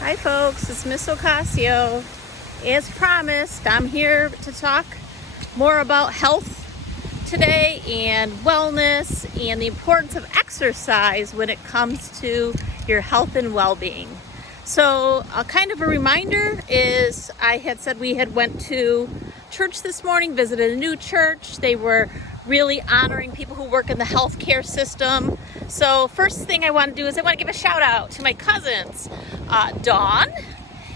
Hi folks, it's Miss Ocasio. As promised, I'm here to talk more about health today and wellness and the importance of exercise when it comes to your health and well-being. So a kind of a reminder is I had said we had went to church this morning, visited a new church. They were really honoring people who work in the healthcare system. So first thing I want to do is I want to give a shout out to my cousins, Dawn,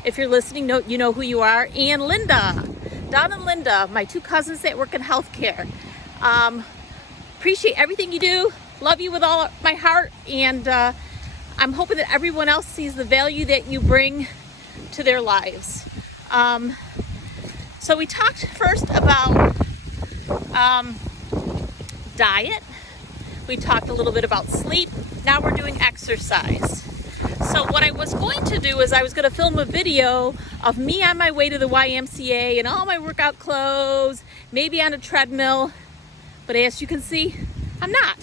if you're listening, you know who you are, and Linda. Dawn and Linda, my two cousins that work in healthcare. Appreciate everything you do. Love you with all my heart, and I'm hoping that everyone else sees the value that you bring to their lives. So we talked first about diet. We talked a little bit about sleep. Now we're doing exercise. So what I was going to do is I was going to film a video of me on my way to the YMCA in all my workout clothes, maybe on a treadmill. But as you can see, I'm not.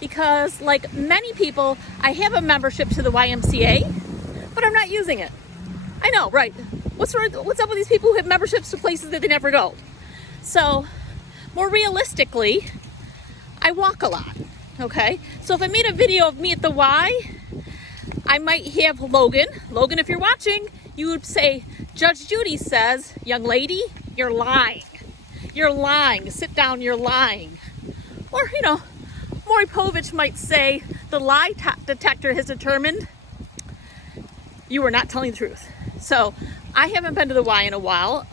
Because like many people, I have a membership to the YMCA, but I'm not using it. I know, right? What's up with these people who have memberships to places that they never go? So more realistically, I walk a lot, okay? So if I made a video of me at the Y, I might have Logan. Logan, if you're watching, you would say, Judge Judy says, young lady, you're lying. You're lying. Sit down, you're lying. Or, Maury Povich might say, the lie detector has determined you were not telling the truth. So I haven't been to the Y in a while,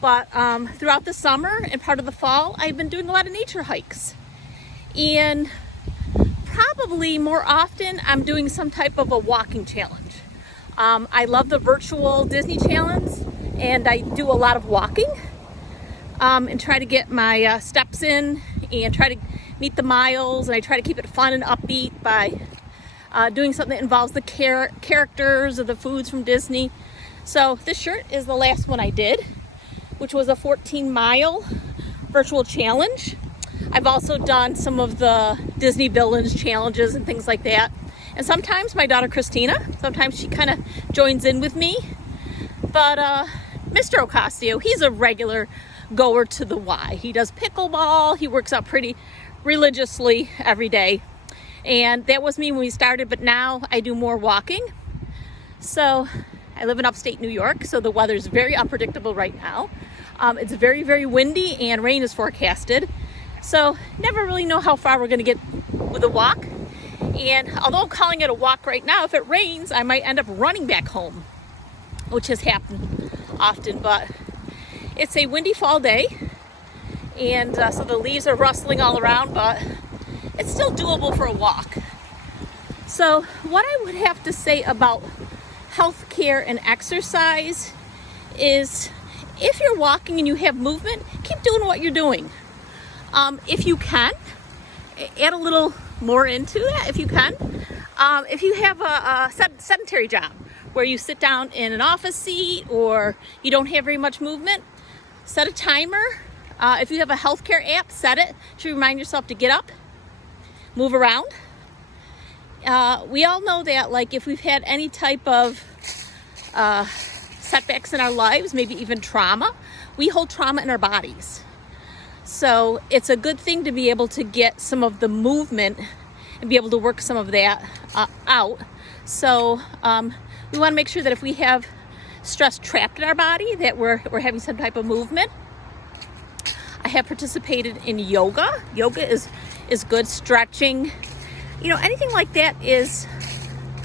but throughout the summer and part of the fall, I've been doing a lot of nature hikes. And probably more often, I'm doing some type of a walking challenge. I love the virtual Disney challenge, and I do a lot of walking and try to get my steps in and try to meet the miles, and I try to keep it fun and upbeat by doing something that involves the characters or the foods from Disney. So this shirt is the last one I did, which was a 14-mile virtual challenge. I've also done some of the Disney Villains challenges and things like that. And sometimes my daughter Christina, sometimes she kind of joins in with me. But Mr. Ocasio, he's a regular goer to the Y. He does pickleball. He works out pretty religiously every day. And that was me when we started, but now I do more walking. So I live in upstate New York, so the weather's very unpredictable right now. It's very, very windy and rain is forecasted. So never really know how far we're going to get with a walk. And although I'm calling it a walk right now, if it rains, I might end up running back home, which has happened often. But it's a windy fall day, and so the leaves are rustling all around, but it's still doable for a walk. So what I would have to say about healthcare and exercise is if you're walking and you have movement, keep doing what you're doing. If you can, add a little more into that if you can. If you have a sedentary job where you sit down in an office seat or you don't have very much movement, set a timer. If you have a healthcare app, set it to remind yourself to get up, move around. We all know that, like, if we've had any type of setbacks in our lives, maybe even trauma, we hold trauma in our bodies. So it's a good thing to be able to get some of the movement and be able to work some of that out. So we want to make sure that if we have stress trapped in our body, that we're having some type of movement. I have participated in yoga. Yoga is good. Stretching, anything like that is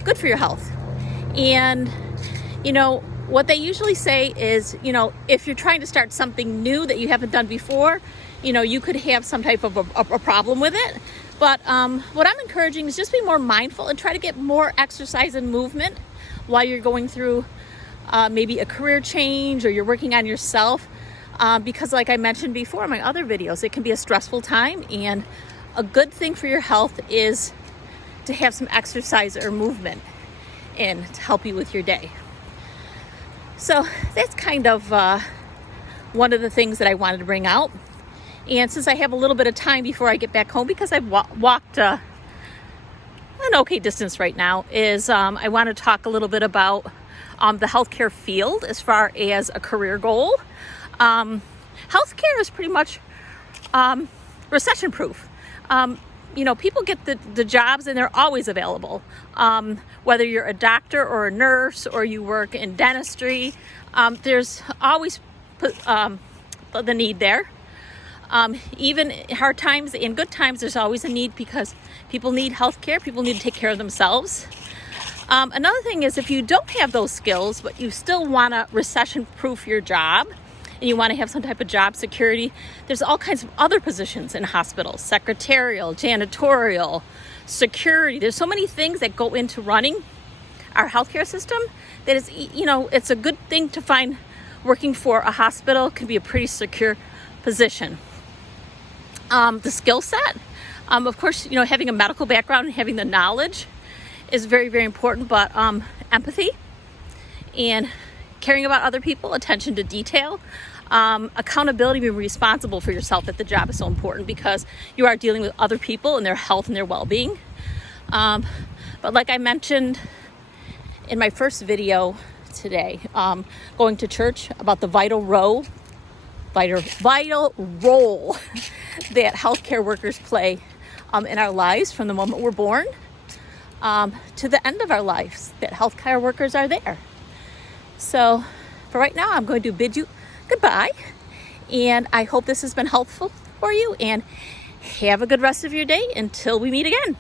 good for your health. And what they usually say is, if you're trying to start something new that you haven't done before, you could have some type of a problem with it. But what I'm encouraging is just be more mindful and try to get more exercise and movement while you're going through maybe a career change or you're working on yourself. Because like I mentioned before in my other videos, it can be a stressful time, and a good thing for your health is to have some exercise or movement in to help you with your day. So that's kind of one of the things that I wanted to bring out. And since I have a little bit of time before I get back home, because I've walked an okay distance right now, is I want to talk a little bit about the healthcare field as far as a career goal. Healthcare is pretty much recession proof. People get the jobs and they're always available. Whether you're a doctor or a nurse or you work in dentistry, there's always the need there. Even in hard times and good times, there's always a need because people need health care. People need to take care of themselves. Another thing is, if you don't have those skills, but you still want to recession-proof your job and you want to have some type of job security, there's all kinds of other positions in hospitals: secretarial, janitorial, security. There's so many things that go into running our healthcare system that is, it's a good thing to find. Working for a hospital can be a pretty secure position. The skill set, of course, having a medical background and having the knowledge is very, very important, but empathy and caring about other people, attention to detail, accountability, being responsible for yourself at the job is so important because you are dealing with other people and their health and their well-being. But like I mentioned in my first video today, going to church, about the vital role that healthcare workers play in our lives from the moment we're born to the end of our lives, that healthcare workers are there. So for right now, I'm going to bid you goodbye, and I hope this has been helpful for you, and have a good rest of your day until we meet again.